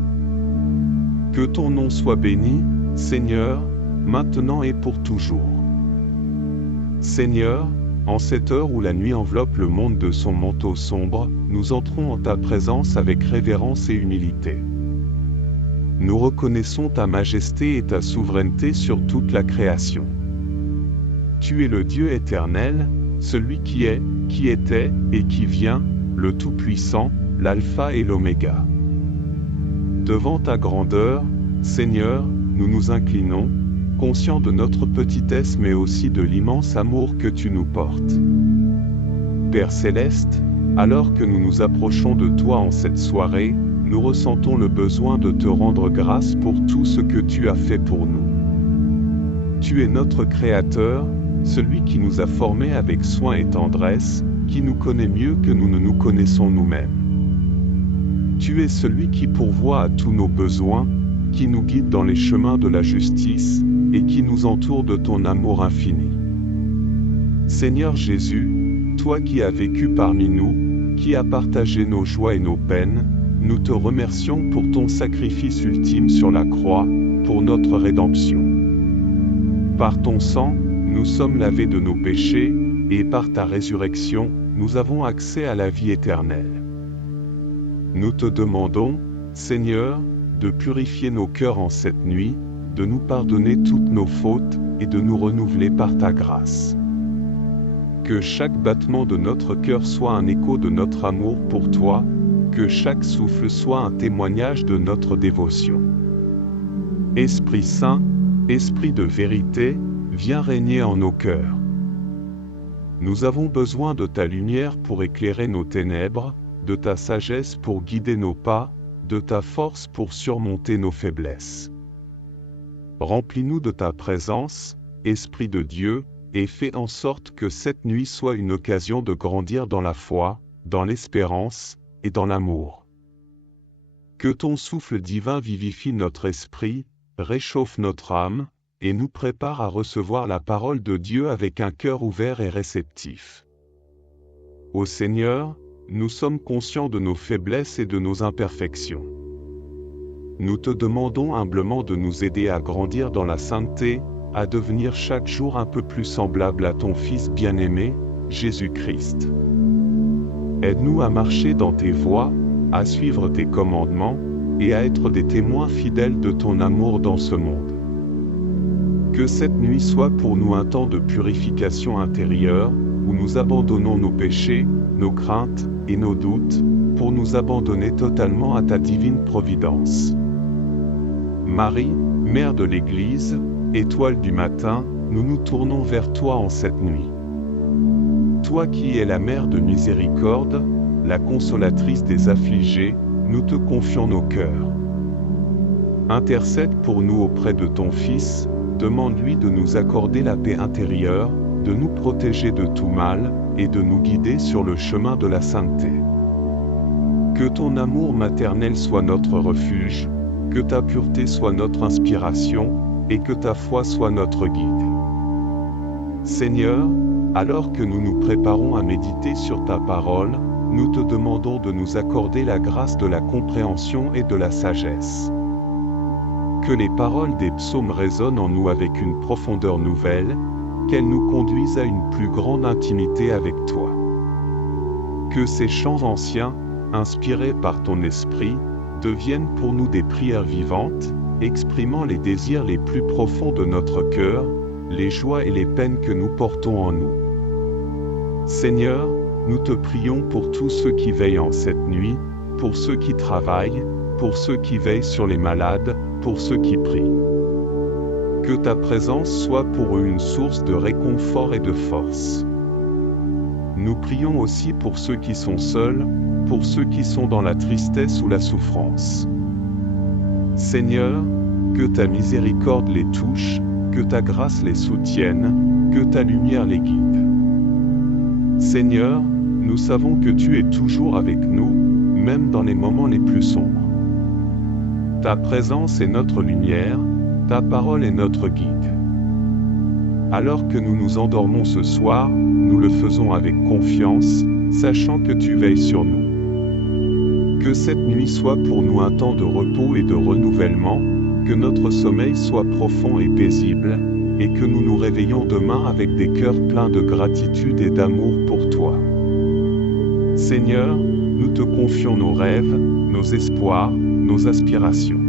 Que ton nom soit béni, Seigneur, maintenant et pour toujours. Seigneur, en cette heure où la nuit enveloppe le monde de son manteau sombre, nous entrons en ta présence avec révérence et humilité. Nous reconnaissons ta majesté et ta souveraineté sur toute la création. Tu es le Dieu éternel, celui qui est, qui était et qui vient, le Tout-Puissant, l'Alpha et l'Oméga. Devant ta grandeur, Seigneur, nous nous inclinons, conscients de notre petitesse mais aussi de l'immense amour que tu nous portes. Père Céleste, alors que nous nous approchons de toi en cette soirée, nous ressentons le besoin de te rendre grâce pour tout ce que tu as fait pour nous. Tu es notre Créateur, celui qui nous a formés avec soin et tendresse, qui nous connaît mieux que nous ne nous connaissons nous-mêmes. Tu es celui qui pourvoit à tous nos besoins, qui nous guide dans les chemins de la justice, et qui nous entoure de ton amour infini. Seigneur Jésus, toi qui as vécu parmi nous, qui as partagé nos joies et nos peines, nous te remercions pour ton sacrifice ultime sur la croix, pour notre rédemption. Par ton sang, nous sommes lavés de nos péchés, et par ta résurrection, nous avons accès à la vie éternelle. Nous te demandons, Seigneur, de purifier nos cœurs en cette nuit, de nous pardonner toutes nos fautes, et de nous renouveler par ta grâce. Que chaque battement de notre cœur soit un écho de notre amour pour toi, que chaque souffle soit un témoignage de notre dévotion. Esprit Saint, Esprit de vérité, viens régner en nos cœurs. Nous avons besoin de ta lumière pour éclairer nos ténèbres, de ta sagesse pour guider nos pas, de ta force pour surmonter nos faiblesses. Remplis-nous de ta présence, Esprit de Dieu, et fais en sorte que cette nuit soit une occasion de grandir dans la foi, dans l'espérance, et dans l'amour. Que ton souffle divin vivifie notre esprit, réchauffe notre âme, et nous prépare à recevoir la parole de Dieu avec un cœur ouvert et réceptif. Ô Seigneur, nous sommes conscients de nos faiblesses et de nos imperfections. Nous te demandons humblement de nous aider à grandir dans la sainteté, à devenir chaque jour un peu plus semblable à ton Fils bien-aimé, Jésus-Christ. Aide-nous à marcher dans tes voies, à suivre tes commandements, et à être des témoins fidèles de ton amour dans ce monde. Que cette nuit soit pour nous un temps de purification intérieure, où nous abandonnons nos péchés, nos craintes et nos doutes, pour nous abandonner totalement à ta divine providence. Marie, Mère de l'Église, étoile du matin, nous nous tournons vers toi en cette nuit. Toi qui es la Mère de miséricorde, la consolatrice des affligés, nous te confions nos cœurs. Intercède pour nous auprès de ton Fils, demande-lui de nous accorder la paix intérieure, de nous protéger de tout mal, et de nous guider sur le chemin de la sainteté. Que ton amour maternel soit notre refuge, que ta pureté soit notre inspiration, et que ta foi soit notre guide. Seigneur, alors que nous nous préparons à méditer sur ta parole, nous te demandons de nous accorder la grâce de la compréhension et de la sagesse. Que les paroles des psaumes résonnent en nous avec une profondeur nouvelle, qu'elles nous conduisent à une plus grande intimité avec toi. Que ces chants anciens, inspirées par ton esprit, deviennent pour nous des prières vivantes, exprimant les désirs les plus profonds de notre cœur, les joies et les peines que nous portons en nous. Seigneur, nous te prions pour tous ceux qui veillent en cette nuit, pour ceux qui travaillent, pour ceux qui veillent sur les malades, pour ceux qui prient. Que ta présence soit pour eux une source de réconfort et de force. Nous prions aussi pour ceux qui sont seuls, pour ceux qui sont dans la tristesse ou la souffrance. Seigneur, que ta miséricorde les touche, que ta grâce les soutienne, que ta lumière les guide. Seigneur, nous savons que tu es toujours avec nous, même dans les moments les plus sombres. Ta présence est notre lumière, ta parole est notre guide. Alors que nous nous endormons ce soir, nous le faisons avec confiance, sachant que tu veilles sur nous. Que cette nuit soit pour nous un temps de repos et de renouvellement, que notre sommeil soit profond et paisible, et que nous nous réveillons demain avec des cœurs pleins de gratitude et d'amour pour toi. Seigneur, nous te confions nos rêves, nos espoirs, nos aspirations.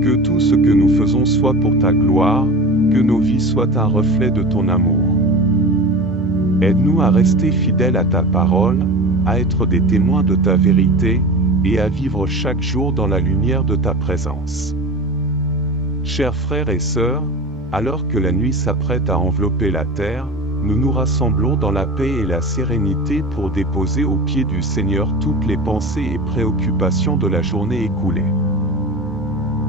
Que tout ce que nous faisons soit pour ta gloire, que nos vies soient un reflet de ton amour. Aide-nous à rester fidèles à ta parole, à être des témoins de ta vérité, et à vivre chaque jour dans la lumière de ta présence. Chers frères et sœurs, alors que la nuit s'apprête à envelopper la terre, nous nous rassemblons dans la paix et la sérénité pour déposer aux pieds du Seigneur toutes les pensées et préoccupations de la journée écoulée.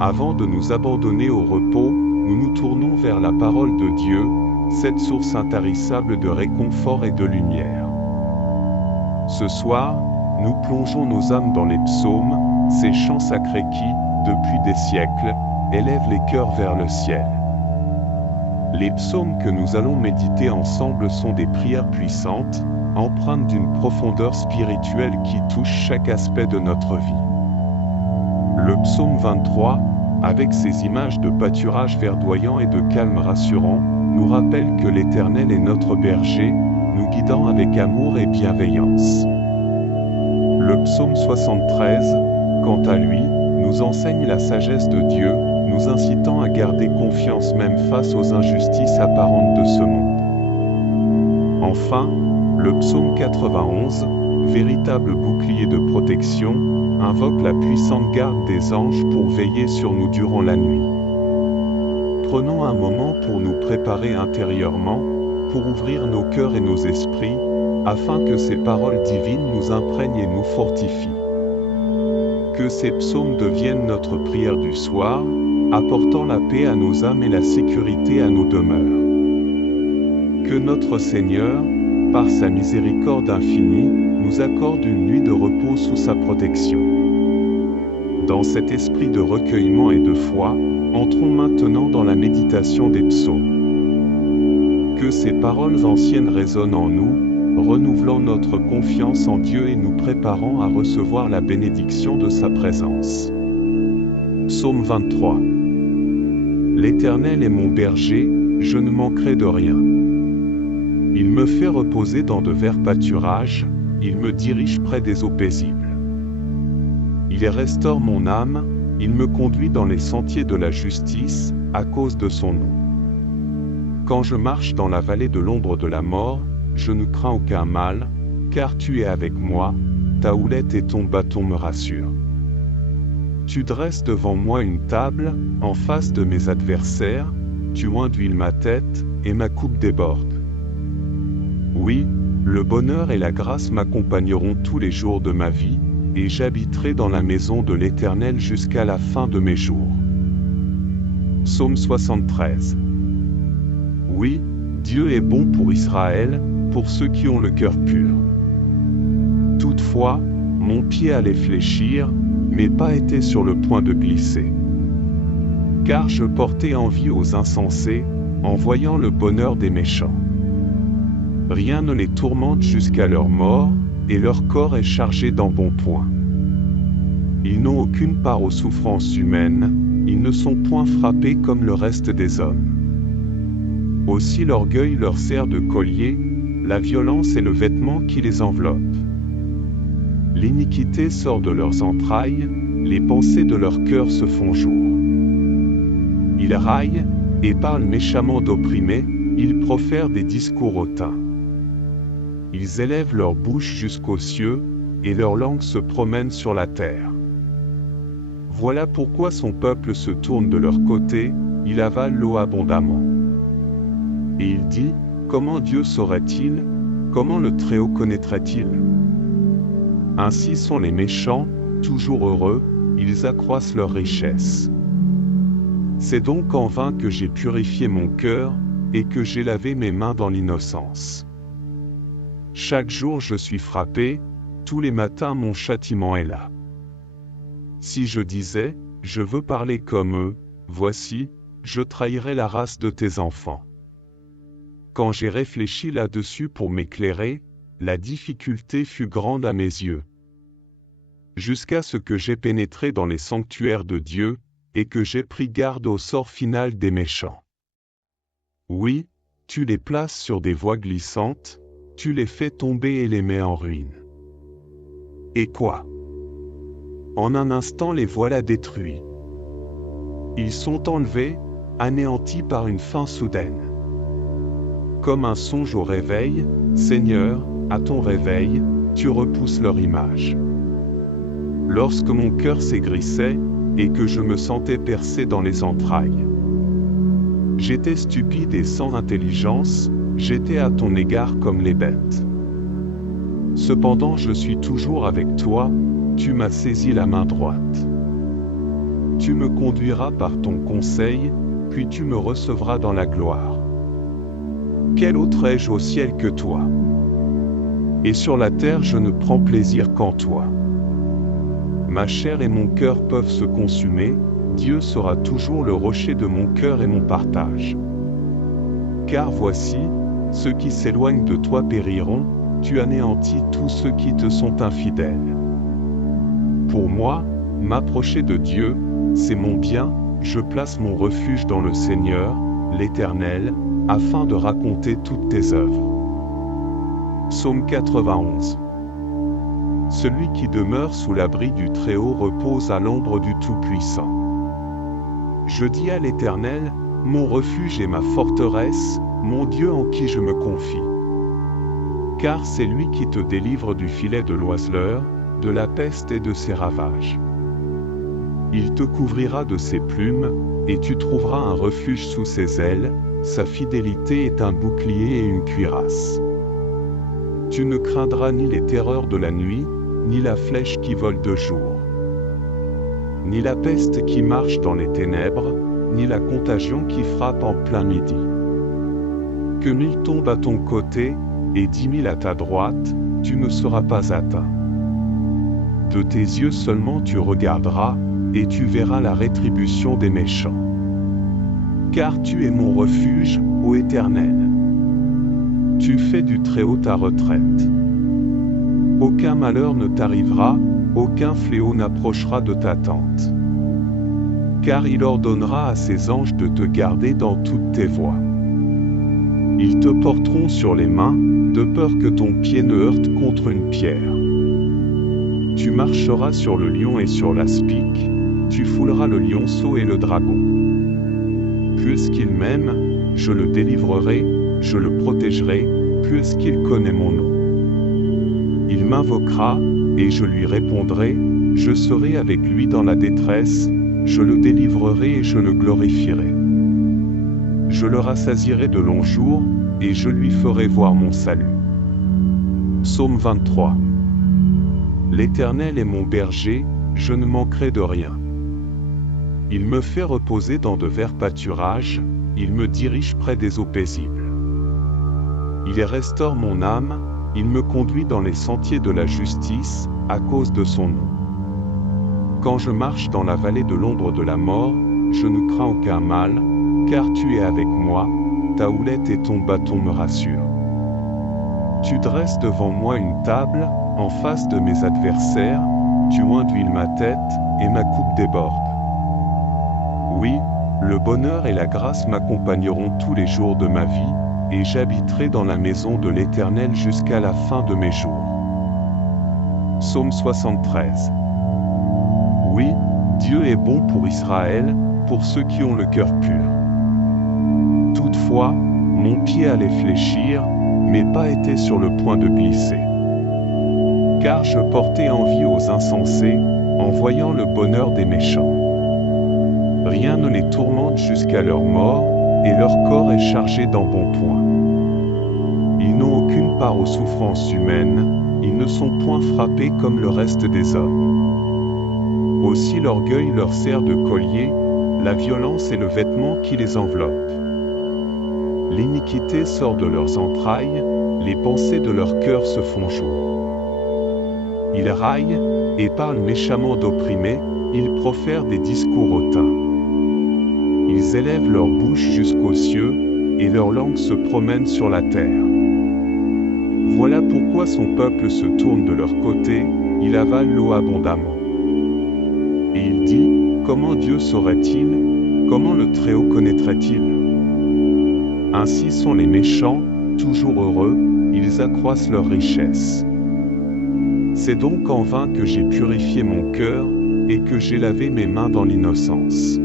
Avant de nous abandonner au repos, nous nous tournons vers la parole de Dieu, cette source intarissable de réconfort et de lumière. Ce soir, nous plongeons nos âmes dans les psaumes, ces chants sacrés qui, depuis des siècles, élèvent les cœurs vers le ciel. Les psaumes que nous allons méditer ensemble sont des prières puissantes, empreintes d'une profondeur spirituelle qui touche chaque aspect de notre vie. Le psaume 23, avec ses images de pâturage verdoyant et de calme rassurant, nous rappelle que l'Éternel est notre berger, nous guidant avec amour et bienveillance. Le psaume 73, quant à lui, nous enseigne la sagesse de Dieu, nous incitant à garder confiance même face aux injustices apparentes de ce monde. Enfin, le psaume 91, véritable bouclier de protection, invoque la puissante garde des anges pour veiller sur nous durant la nuit. Prenons un moment pour nous préparer intérieurement, pour ouvrir nos cœurs et nos esprits, afin que ces paroles divines nous imprègnent et nous fortifient. Que ces psaumes deviennent notre prière du soir, apportant la paix à nos âmes et la sécurité à nos demeures. Que notre Seigneur, par sa miséricorde infinie, nous accorde une nuit de repos sous sa protection. Dans cet esprit de recueillement et de foi, entrons maintenant dans la méditation des psaumes. Que ces paroles anciennes résonnent en nous, renouvelant notre confiance en Dieu et nous préparant à recevoir la bénédiction de sa présence. Psaume 23. L'Éternel est mon berger, je ne manquerai de rien. Il me fait reposer dans de verts pâturages, il me dirige près des eaux paisibles. Il restaure mon âme, il me conduit dans les sentiers de la justice, à cause de son nom. Quand je marche dans la vallée de l'ombre de la mort, je ne crains aucun mal, car tu es avec moi, ta houlette et ton bâton me rassurent. Tu dresses devant moi une table, en face de mes adversaires, tu induis ma tête, et ma coupe déborde. Oui, le bonheur et la grâce m'accompagneront tous les jours de ma vie, et j'habiterai dans la maison de l'Éternel jusqu'à la fin de mes jours. Psaume 73. Oui, Dieu est bon pour Israël, pour ceux qui ont le cœur pur. Toutefois, mon pied allait fléchir, mes pas étaient sur le point de glisser. Car je portais envie aux insensés, en voyant le bonheur des méchants. Rien ne les tourmente jusqu'à leur mort, et leur corps est chargé d'embonpoint. Ils n'ont aucune part aux souffrances humaines, ils ne sont point frappés comme le reste des hommes. Aussi l'orgueil leur sert de collier, la violence est le vêtement qui les enveloppe. L'iniquité sort de leurs entrailles, les pensées de leur cœur se font jour. Ils raillent, et parlent méchamment d'opprimés, ils profèrent des discours hautains. Ils élèvent leur bouche jusqu'aux cieux, et leur langue se promène sur la terre. Voilà pourquoi son peuple se tourne de leur côté, il avale l'eau abondamment. Et il dit, comment Dieu saurait-il, comment le Très-Haut connaîtrait-il? Ainsi sont les méchants, toujours heureux, ils accroissent leur richesse. C'est donc en vain que j'ai purifié mon cœur, et que j'ai lavé mes mains dans l'innocence. Chaque jour je suis frappé, tous les matins mon châtiment est là. Si je disais, je veux parler comme eux, voici, je trahirais la race de tes enfants. Quand j'ai réfléchi là-dessus pour m'éclairer, la difficulté fut grande à mes yeux. Jusqu'à ce que j'ai pénétré dans les sanctuaires de Dieu, et que j'ai pris garde au sort final des méchants. Oui, tu les places sur des voies glissantes, tu les fais tomber et les mets en ruine. Et quoi? En un instant les voilà détruits. Ils sont enlevés, anéantis par une fin soudaine. Comme un songe au réveil, Seigneur, à ton réveil, tu repousses leur image. Lorsque mon cœur s'aigrissait, et que je me sentais percé dans les entrailles. J'étais stupide et sans intelligence, j'étais à ton égard comme les bêtes. Cependant je suis toujours avec toi, tu m'as saisi la main droite. Tu me conduiras par ton conseil, puis tu me recevras dans la gloire. Quel autre ai-je au ciel que toi? Et sur la terre je ne prends plaisir qu'en toi. Ma chair et mon cœur peuvent se consumer, Dieu sera toujours le rocher de mon cœur et mon partage. Car voici, ceux qui s'éloignent de toi périront, tu anéantis tous ceux qui te sont infidèles. Pour moi, m'approcher de Dieu, c'est mon bien, je place mon refuge dans le Seigneur, l'Éternel, afin de raconter toutes tes œuvres. Psaume 91. Celui qui demeure sous l'abri du Très-Haut repose à l'ombre du Tout-Puissant. Je dis à l'Éternel, mon refuge et ma forteresse, mon Dieu en qui je me confie. Car c'est lui qui te délivre du filet de l'oiseleur, de la peste et de ses ravages. Il te couvrira de ses plumes, et tu trouveras un refuge sous ses ailes, sa fidélité est un bouclier et une cuirasse. Tu ne craindras ni les terreurs de la nuit, ni la flèche qui vole de jour, ni la peste qui marche dans les ténèbres, ni la contagion qui frappe en plein midi. Que 1000 tombent à ton côté, et 10 000 à ta droite, tu ne seras pas atteint. De tes yeux seulement tu regarderas, et tu verras la rétribution des méchants. Car tu es mon refuge, ô Éternel. Tu fais du Très-Haut ta retraite. Aucun malheur ne t'arrivera, aucun fléau n'approchera de ta tente. Car il ordonnera à ses anges de te garder dans toutes tes voies. Ils te porteront sur les mains, de peur que ton pied ne heurte contre une pierre. Tu marcheras sur le lion et sur l'aspic, tu fouleras le lionceau et le dragon. Puisqu'il m'aime, je le délivrerai, je le protégerai, puisqu'il connaît mon nom. Il m'invoquera, et je lui répondrai, je serai avec lui dans la détresse, je le délivrerai et je le glorifierai. Je le rassasierai de longs jours, et je lui ferai voir mon salut. Psaume 23. L'Éternel est mon berger, je ne manquerai de rien. Il me fait reposer dans de verts pâturages, il me dirige près des eaux paisibles. Il restaure mon âme, il me conduit dans les sentiers de la justice, à cause de son nom. Quand je marche dans la vallée de l'ombre de la mort, je ne crains aucun mal, car tu es avec moi, ta houlette et ton bâton me rassurent. Tu dresses devant moi une table, en face de mes adversaires, tu oinduis ma tête, et ma coupe déborde. Oui, le bonheur et la grâce m'accompagneront tous les jours de ma vie, et j'habiterai dans la maison de l'Éternel jusqu'à la fin de mes jours. Psaume 73. Oui, Dieu est bon pour Israël, pour ceux qui ont le cœur pur. Toutefois, mon pied allait fléchir, mes pas étaient sur le point de glisser. Car je portais envie aux insensés, en voyant le bonheur des méchants. Rien ne les tourmente jusqu'à leur mort, et leur corps est chargé d'embonpoint. Ils n'ont aucune part aux souffrances humaines, ils ne sont point frappés comme le reste des hommes. Aussi l'orgueil leur sert de collier, la violence est le vêtement qui les enveloppe. L'iniquité sort de leurs entrailles, les pensées de leur cœur se font jour. Ils raillent, et parlent méchamment d'opprimés, ils profèrent des discours hautains. Ils élèvent leur bouche jusqu'aux cieux, et leur langue se promène sur la terre. Voilà pourquoi son peuple se tourne de leur côté, il avale l'eau abondamment. Et il dit, comment Dieu saurait-il? Comment le Très-Haut connaîtrait-il? Ainsi sont les méchants, toujours heureux, ils accroissent leur richesse. C'est donc en vain que j'ai purifié mon cœur, et que j'ai lavé mes mains dans l'innocence.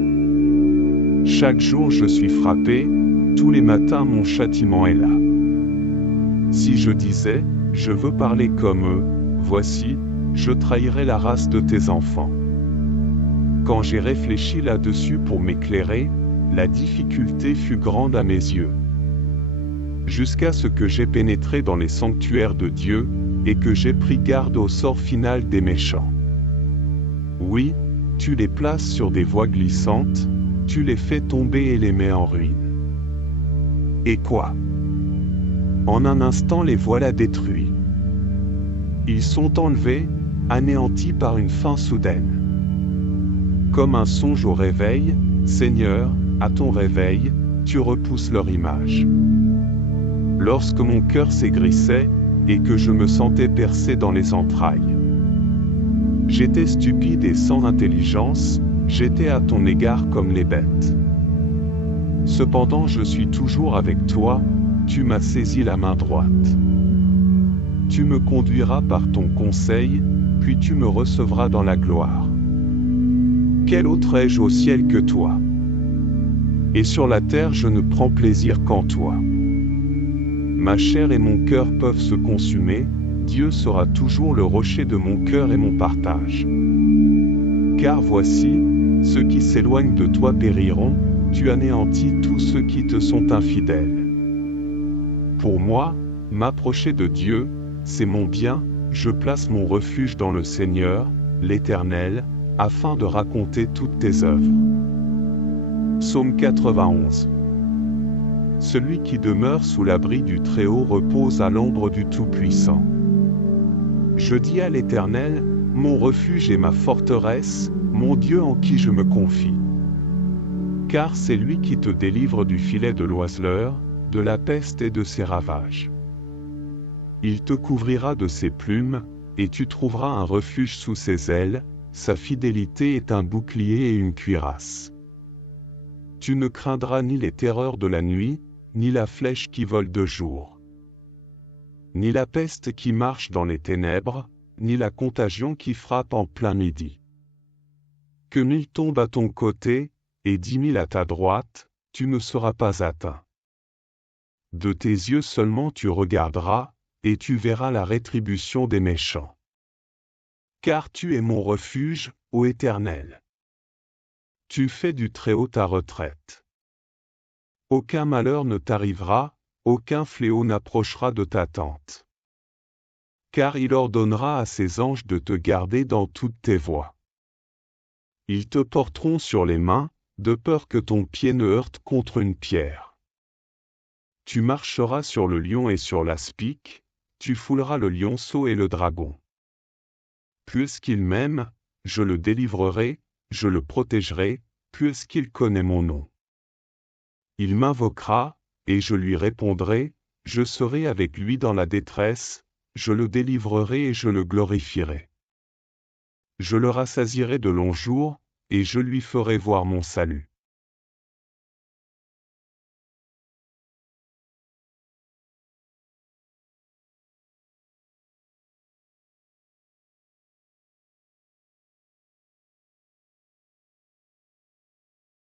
Chaque jour je suis frappé, tous les matins mon châtiment est là. Si je disais, je veux parler comme eux, voici, je trahirais la race de tes enfants. Quand j'ai réfléchi là-dessus pour m'éclairer, la difficulté fut grande à mes yeux. Jusqu'à ce que j'ai pénétré dans les sanctuaires de Dieu, et que j'ai pris garde au sort final des méchants. Oui, tu les places sur des voies glissantes, tu les fais tomber et les mets en ruine. Et quoi? En un instant les voilà détruits. Ils sont enlevés, anéantis par une fin soudaine. Comme un songe au réveil, Seigneur, à ton réveil, tu repousses leur image. Lorsque mon cœur s'aigrissait, et que je me sentais percé dans les entrailles. J'étais stupide et sans intelligence, j'étais à ton égard comme les bêtes. Cependant je suis toujours avec toi, tu m'as saisi la main droite. Tu me conduiras par ton conseil, puis tu me recevras dans la gloire. Quel autre ai-je au ciel que toi? Et sur la terre je ne prends plaisir qu'en toi. Ma chair et mon cœur peuvent se consumer, Dieu sera toujours le rocher de mon cœur et mon partage. Car voici, ceux qui s'éloignent de toi périront, tu anéantis tous ceux qui te sont infidèles. Pour moi, m'approcher de Dieu, c'est mon bien, je place mon refuge dans le Seigneur, l'Éternel, afin de raconter toutes tes œuvres. Psaume 91. Celui qui demeure sous l'abri du Très-Haut repose à l'ombre du Tout-Puissant. Je dis à l'Éternel, mon refuge et ma forteresse, mon Dieu en qui je me confie. Car c'est lui qui te délivre du filet de l'oiseleur, de la peste et de ses ravages. Il te couvrira de ses plumes, et tu trouveras un refuge sous ses ailes, sa fidélité est un bouclier et une cuirasse. Tu ne craindras ni les terreurs de la nuit, ni la flèche qui vole de jour, ni la peste qui marche dans les ténèbres, ni la contagion qui frappe en plein midi. Que 1000 tombent à ton côté, et 10 000 à ta droite, tu ne seras pas atteint. De tes yeux seulement tu regarderas, et tu verras la rétribution des méchants. Car tu es mon refuge, ô Éternel. Tu fais du Très-Haut ta retraite. Aucun malheur ne t'arrivera, aucun fléau n'approchera de ta tente. Car il ordonnera à ses anges de te garder dans toutes tes voies. Ils te porteront sur les mains, de peur que ton pied ne heurte contre une pierre. Tu marcheras sur le lion et sur l'aspic, tu fouleras le lionceau et le dragon. Puisqu'il m'aime, je le délivrerai, je le protégerai, puisqu'il connaît mon nom. Il m'invoquera, et je lui répondrai, je serai avec lui dans la détresse, je le délivrerai et je le glorifierai. Je le rassasierai de longs jours, et je lui ferai voir mon salut.